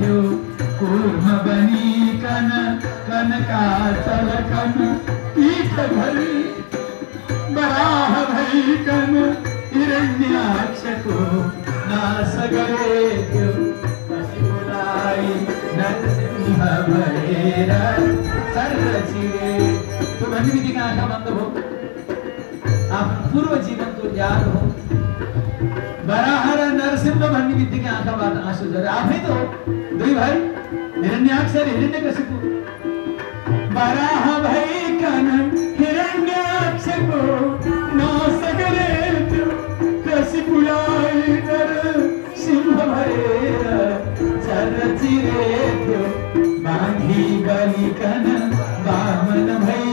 थियो कूर्म बनीकन कनकाचल कन पीठ धरी बराह भईकन हिरण्याक्षको नाश गरे थियो पशुलाई नरसिंह भएर सर्वचिरे। तो भन्ने आँखा बन्द हो, आफ्नो पूर्व जीवनको याद हो। बराह र नरसिंह भन्ने बित्तिकै आँखाबाट आँसु झरे। आफै त हो दुई भाइ, हिरण्याक्ष र हिरण्यकशिपु। बराह भईकन हिरण्याक्षको नाश गरे थियो कशिपुलाई नरसिंह भएर सर्वचिरे थियो। बाँधी बलिकन वामन भई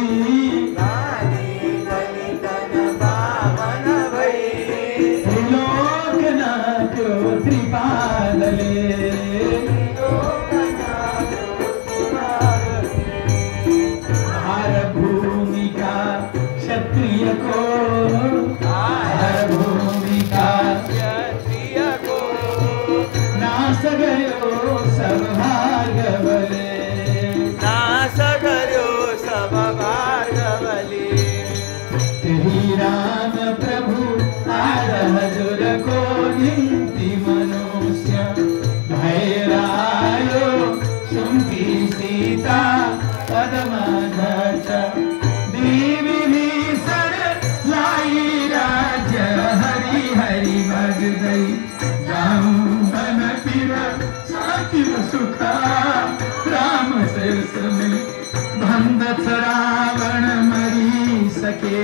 रावण मरी सके।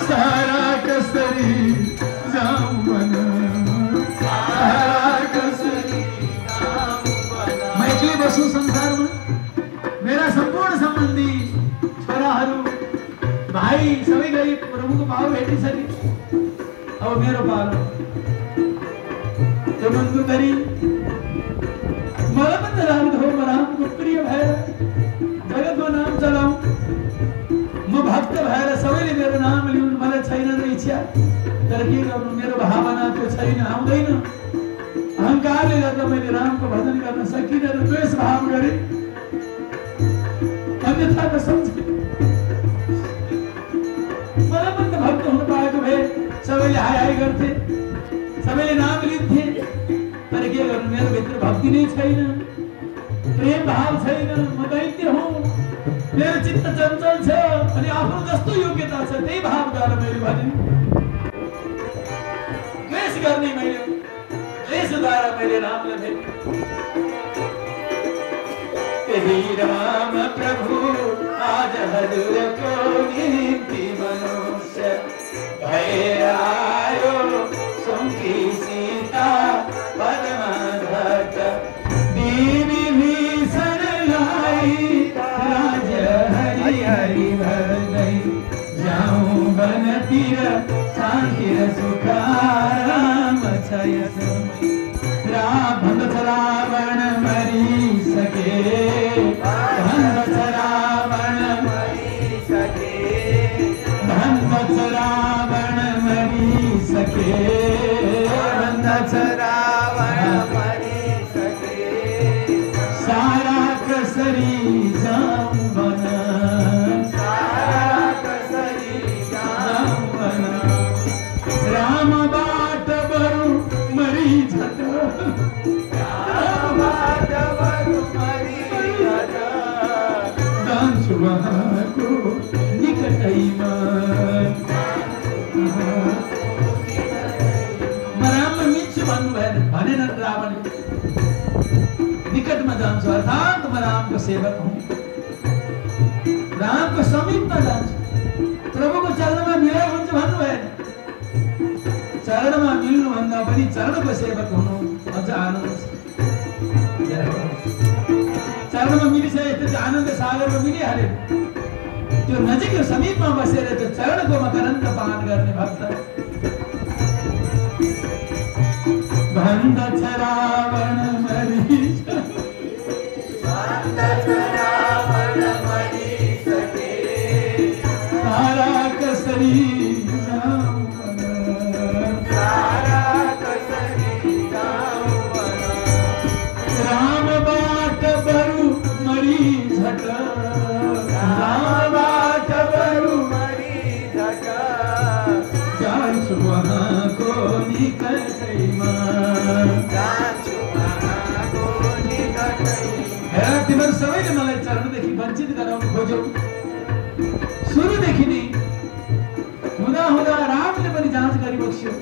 सारा कसरी जाऊं बन, सारा कसरी मैं एक्लै बसु संसारमा। मेरा सम्पूर्ण सम्बन्धी छोराहरू भाइ सबै गरी प्रभुको पाउ भेटिसके। अब मेरो पालो त्यो मनको गरी मलाई पनि राम्रो हो। म रामको प्रिय भएर जगतको नाम चलाऊ। म भक्त भएर सबैले मेरो नाम लिउन्। मलाई छैन र इच्छा, तर के गर्नु, मेरो भावना त्यो छैन, आउँदैन। अहङ्कारले गर्दा मैले रामको भजन गर्न सकिनँ र द्वेष भाव गरेँ, अन्यथा त सम्झेँ। मलाई पनि त भक्त हुनु पाएको भए सबैले हाय हाय गर्थे, सबैले नाम लिन्थे। तर के गर्नु, मेरो भित्र भक्ति नै छैन, प्रेम भाव छैन। म दैत्य हुँ, मेरो चित्त चञ्चल छ अनि आफ्नो जस्तो योग्यता छ त्यही भावद्वारा मैले भने द्वेष गर्ने, मैले द्वेषद्वारा मैले रामलाई भेटेँ। त्यही राम प्रभु आज हजुरको निम्ति मनुष्य भएर आयो। सुम्की सीता पदमा धर देवी भीषणलाई राज्य हरि हरि भर्दै जाऊं वनतिर शान्ति र सुख आराम छ यसमै। भन्दछ रावण मरिसके, भन्दछ रावण मरिसके, भन्दछ रावण मरिसके, भन्दछ रावण मरिसके। सारा कसरी जाऊं वन, सारा कसरी जाऊं वन। राम बाट बरु मरी झट, राम बाट बरु मरी झट। जान्छु वहाँको निकटैमा, म रामलाई मिल्छु भन्नु भएन, भनेनन् रावणले। निकटमा जान्छु अर्थात् म रामको सेवक हुँ, रामको समीपमा जान्छु। प्रभुको चरणमा मिलाइ हुन्छ भन्नु भएन। चरणमा मिल्नुभन्दा पनि चरणको सेवक हुनु अझ आनन्द छ। चरणमा मिलिसकेपछि आनन्द सागरमा मिलिहाल्यो। त्यो नजिकको समीपमा बसेर त्यो चरणको मकरन्द पान गर्ने भक्त। भन्दछ रावण मरिसके, भन्दछ रावण मरिसके। सारा कसरी जाऊं वन, वहाँ को निकटैमा हेरा तिमीहरू सबैले मलाई चरणदेखि वञ्चित गराउन खोज्यौ सुरुदेखि नै हुँदा हुँदा रामले पनि जाँच गरिबक्स्यो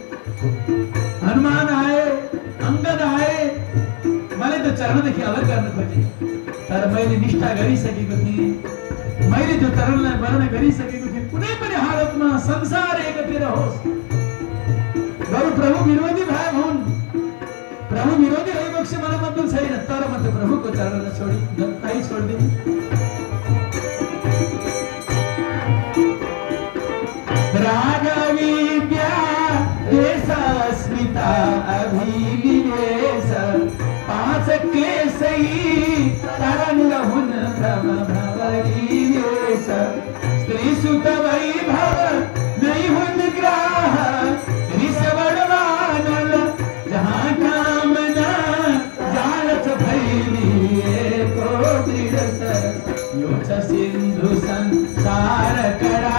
हनुमान आए अंगद आए मलाई त चरणदेखि अलग गर्न खोजे तर मैले निष्ठा गरिसकेको थिएँ मैले जो चरणलाई वर्ण गरिसकेको थिएँ कुनै पनि हालतमा संसार एकतिर होस् बरु प्रभु विरोधी भए हुन् प्रभु विरोधी भइबक्से मलाई मतलब छैन तर म त प्रभुको चरणलाई छोडी कहीँ छोड्दिन रागविद्या देश स्मिता अभिनिवेश पाँच क्लेशै तरंग हुन भ्रम भवगिवेश स्त्री सुत वैभव नहीं हुन ग्राह ऋषवणवानल जहाँ कामना जालच भैलिए को दृढ़त यो छ सिंधु संसार कड़ा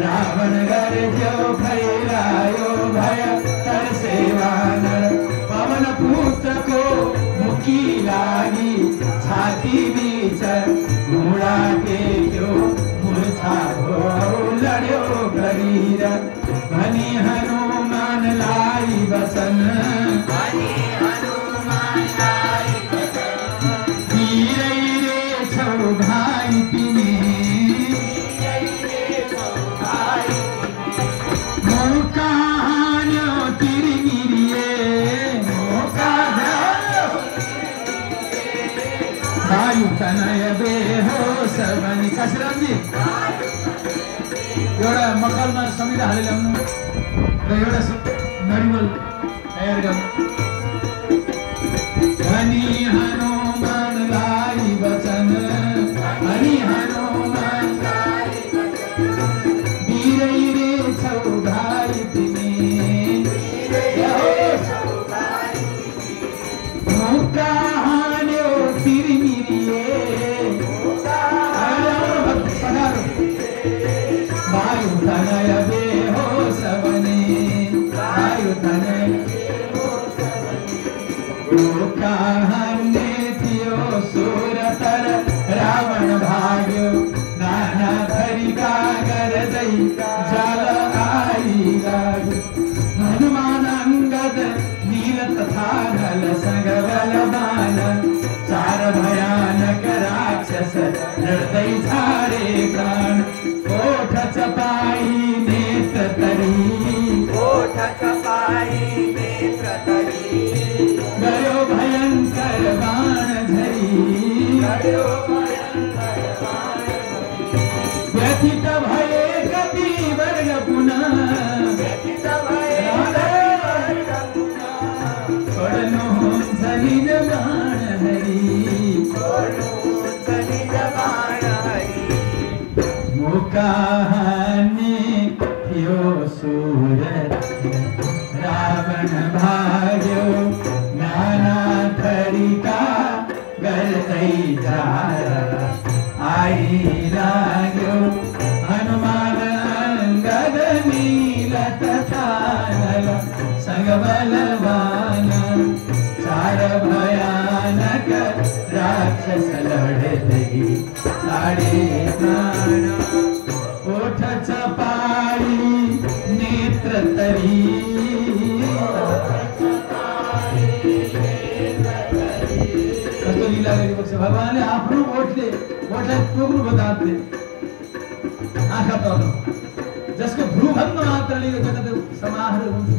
रावण गर्जो भैरायो भय तर सेवानर पवन पुत्र को मुकी लागी छाती बीच घोड़ा टेक्यो मूर्छा हो लड्यो करीर भनी हनुमान लाई वचन एउटा मकलमा समिधा हालेर ल्याउनु र एउटा नरिवल तयार गर्नु भनी हनुमानलाई वचन भनी हनुमानलाई वीरै रे छौ भाइ तिमी मुक्का हान्यो तिरमिरिए वायुतनय बेहोस बने वायुतनय लोकाहन्ने थियो सुरतर रावण भाग्यो नाना थरीका गर्दै जल आई लाग्यो हनुमान अंगद नील तथा नल संग बलवान चार भयानक राक्षस लड़दै छाड़े प्राण ओठ चपाई नेत्र तरी गयो भयंकर बाण झरी व्यथित भये कपि वर्ग पुनः छोड्नु हुन्छ निज बाण हरि मुकाहने थियो सूरत रावण भाग्यो नाना थरीका गर्दै आई लाग्यो हनुमान अंगद नील तथा नल संग बलवान चार भयानक राक्षस लड़दै लाडे प्राण ओठ चपाळी नेत्र तरी कस्तो लीला गरेको छ भगवानले आफ्नो ओठले ओठलाई टोक्नु बताउँथे आँखा तल जसको भ्रूभङ्ग मात्रले यो जगत समाहार हुन्छ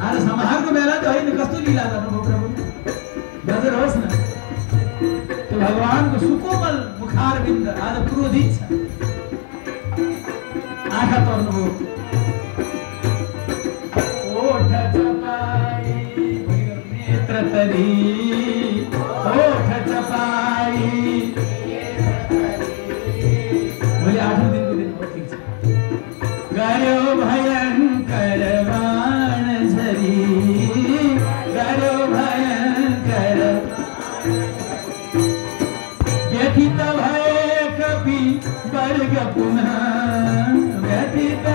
आज समाहारको बेला त होइन कस्तो लीला गर्नुभयो प्रभु नजर होस् न त्यो भगवानको सुकोमल मुखारविन्द आज क्रोधित छ आँखा तर्नुभयो ओठ चपाई नेत्र तरी ओठ चपाई मैले 8औं दिनको दिन ठिक छ गर्यो भयंकर बाण झरी गर्यो भयंकर व्यथित भए कपि वर्ग पुनः व्यथित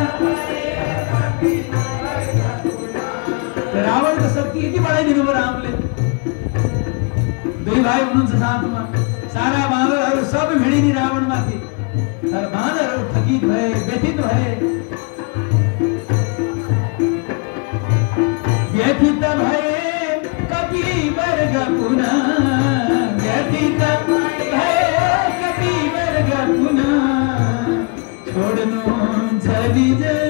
रावण को शक्ति यति बढाइदिनु भयो रामले दुई भाइ हुनुहुन्छ साथमा सारा बाँदरहरू सब भिडिनी रावणमाथि तर बाँदरहरू थकित भए व्यथित भए व्यथित भए कपि वर्ग पुनः व्यथित भए कपि वर्ग पुनः छोड्नु छ विजय